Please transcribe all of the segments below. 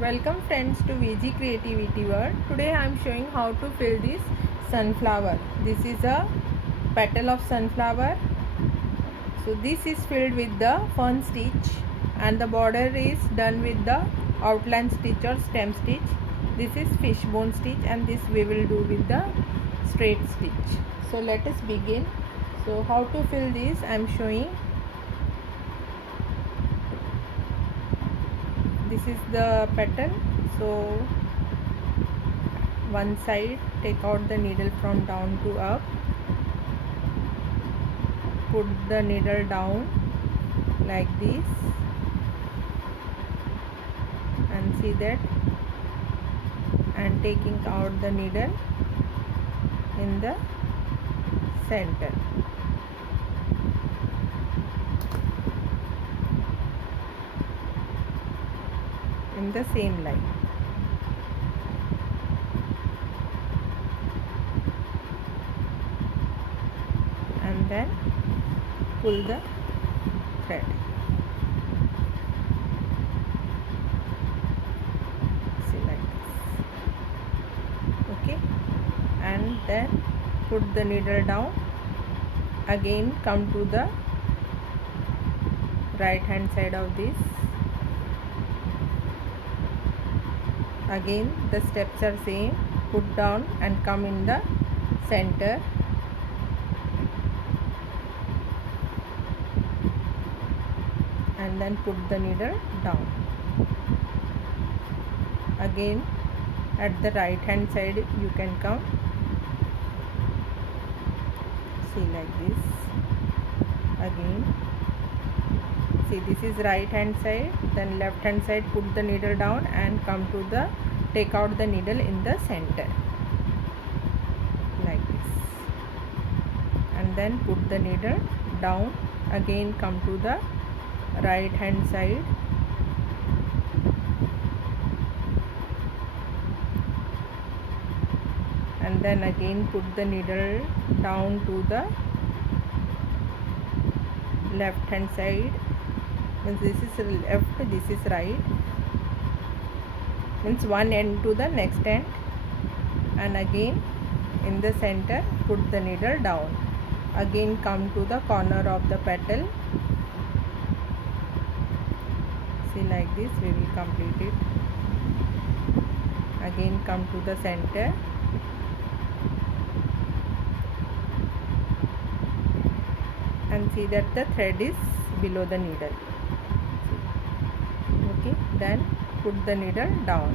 Welcome friends to VG Creativity World. Today I am showing how to fill this sunflower. This is a petal of sunflower. So this is filled with the fern stitch and the border is done with the outline stitch or stem stitch. This is fishbone stitch and this we will do with the straight stitch. So let us begin. So how to fill this I am showing. This is the petal, so one side take out the needle from down to up, put the needle down like this and see that, and taking out the needle in the center. In the same line. And then pull the thread. See like this. Okay. And then put the needle down. Again come to the right hand side of this. Again the steps are same, put down and come in the center, and then put the needle down. Again at the right hand side you can come, see like this. Again see, this is right hand side, then left hand side put the needle down and come to the, take out the needle in the center like this, and then put the needle down. Again come to the right hand side, and then again put the needle down to the left hand side. Means this is left, this is right, means one end to the next end, and again in the center put the needle down. Again come to the corner of the petal, see like this, we will complete it. Again come to the center, and see that the thread is below the needle. Okay, then put the needle down.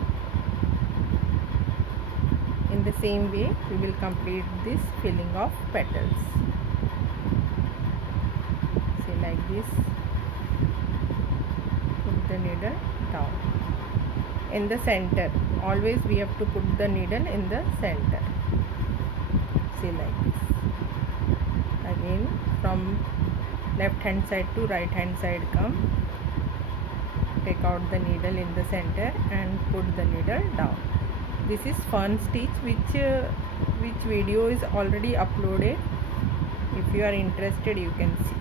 In the same way we will complete this filling of petals. See like this, put the needle down. In the center, always we have to put the needle in the center. See like this. Again from left hand side to right hand side come, take out the needle in the center and put the needle down. This is fern stitch which video is already uploaded. If you are interested you can see.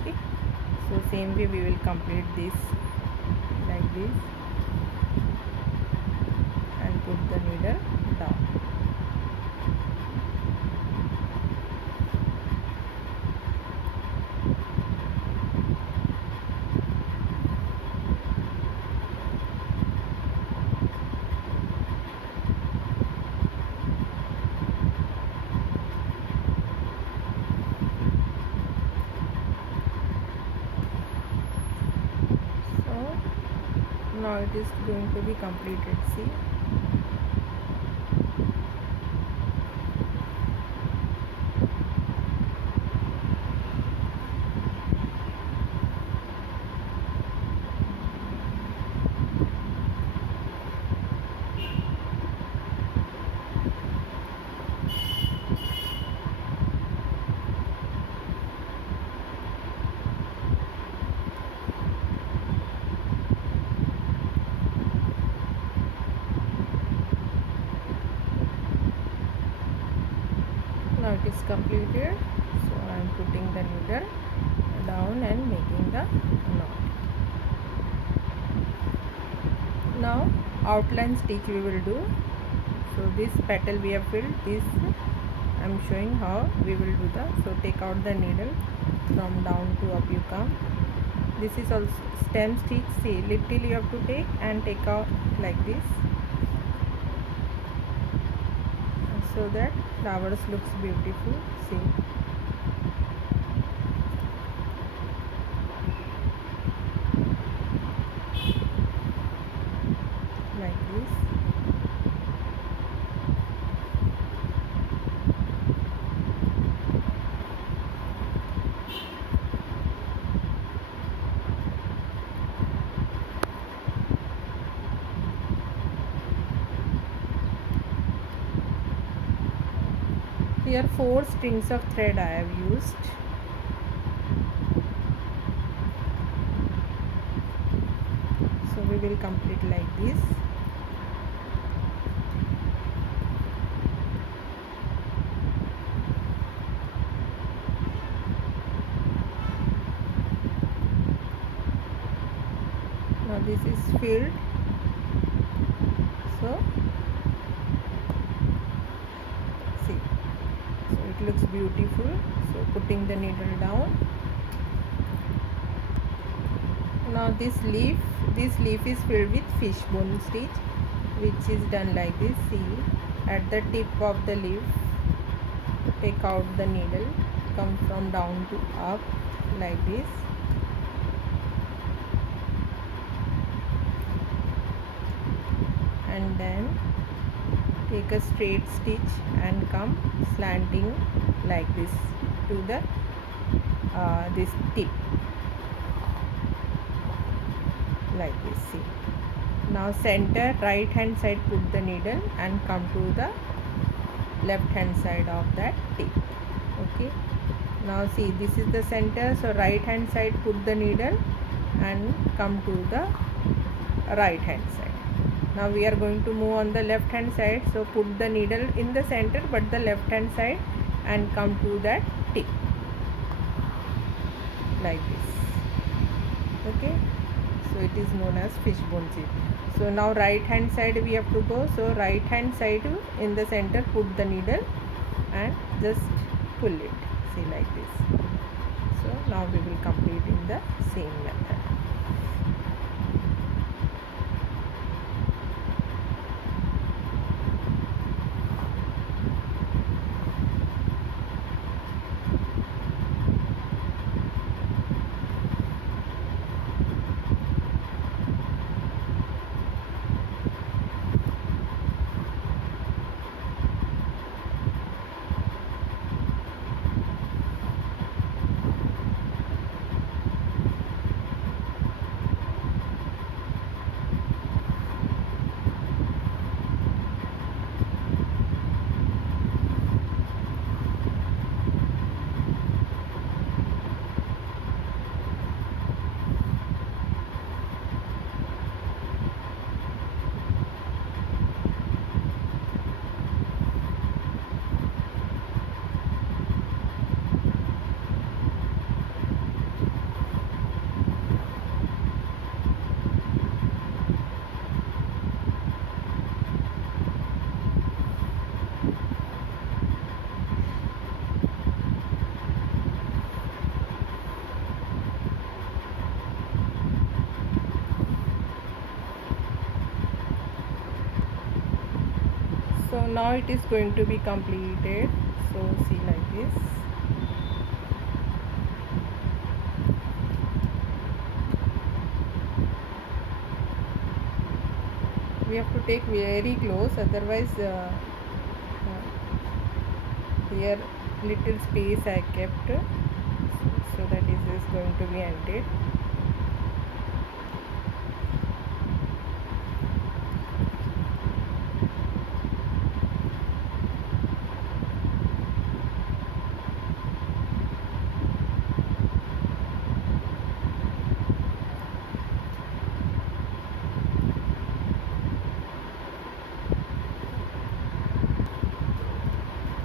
Okay, so same way we will complete this like this and put the needle down. Now it is going to be completed. See, now it is completed. So I am putting the needle down and making the knot. now outline stitch we will do. So this petal we have filled, this I am showing how we will do the. So take out the needle, from down to up you come. This is also stem stitch. See, little you have to take and take out like this, so that flowers looks beautiful. See, like this. Here 4 strings of thread I have used. So we will complete like this. Now this is filled. So see, so it looks beautiful. So putting the needle down. Now this leaf is filled with fishbone stitch, which is done like this. See, at the tip of the leaf, take out the needle, come from down to up like this. And then take a straight stitch and come slanting like this to the this tip, like this. See, now center, right hand side put the needle and come to the left hand side of that tip. Okay, now see, this is the center, so right hand side put the needle and come to the right hand side. Now we are going to move on the left hand side, so put the needle in the center but the left hand side and come to that tip, like this. Okay, so it is known as fishbone stitch. So now right hand side we have to go, so right hand side in the center put the needle and just pull it, see, like this. So now we will complete in the same method. So now it is going to be completed. So see, like this. We have to take very close, otherwise here little space I kept, so that is going to be ended.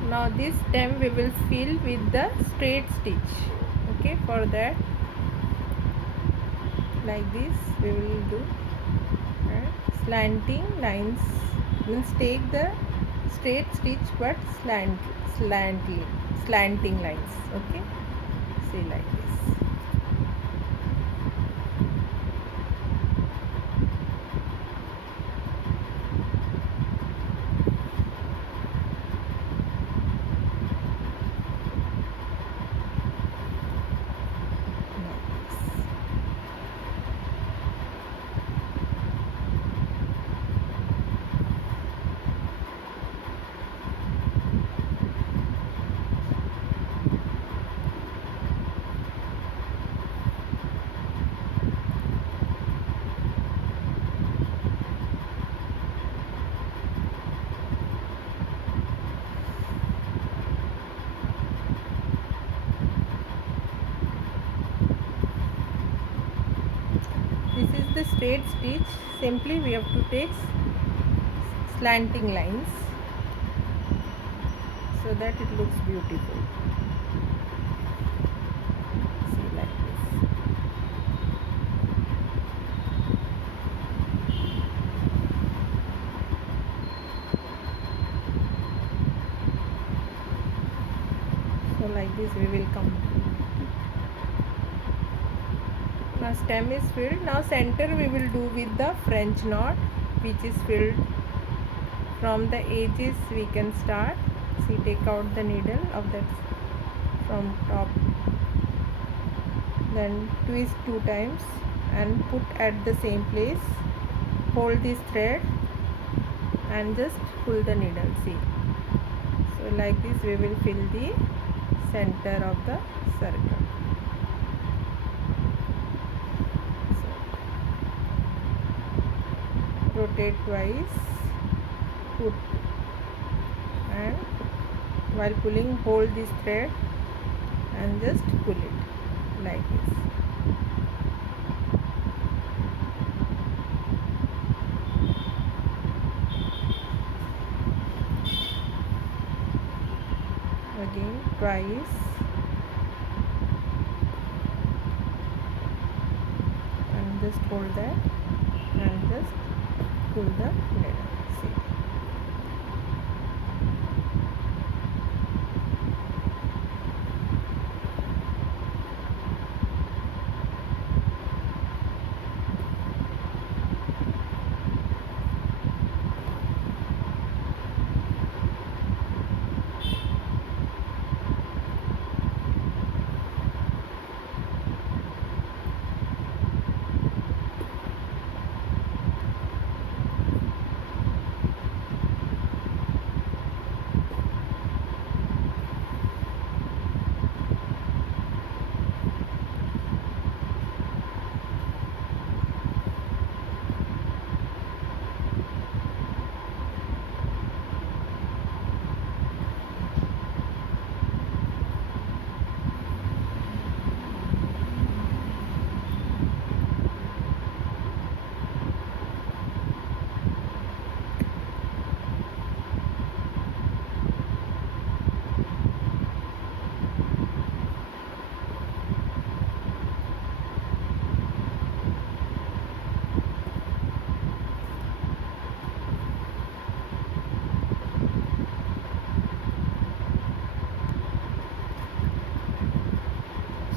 Now this stem we will fill with the straight stitch. Okay, for that, like this we will do and slanting lines means take the straight stitch but slanting lines. Okay, see like this. This is the straight stitch. Simply we have to take slanting lines so that it looks beautiful. See like this. So like this we will come. Now stem is filled. Now center we will do with the French knot, which is filled from the edges. We can start. See, take out the needle of that from top, then twist 2 times and put at the same place. Hold this thread and just pull the needle. See, so like this we will fill the center of the circle. Rotate twice, put, and while pulling hold this thread and just pull it like this. Again twice and just hold that and just pull the needle. See.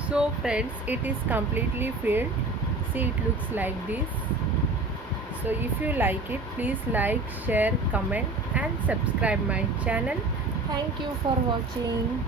So friends, it is completely filled. See, it looks like this. So if you like it, please like, share, comment and subscribe my channel. Thank you for watching.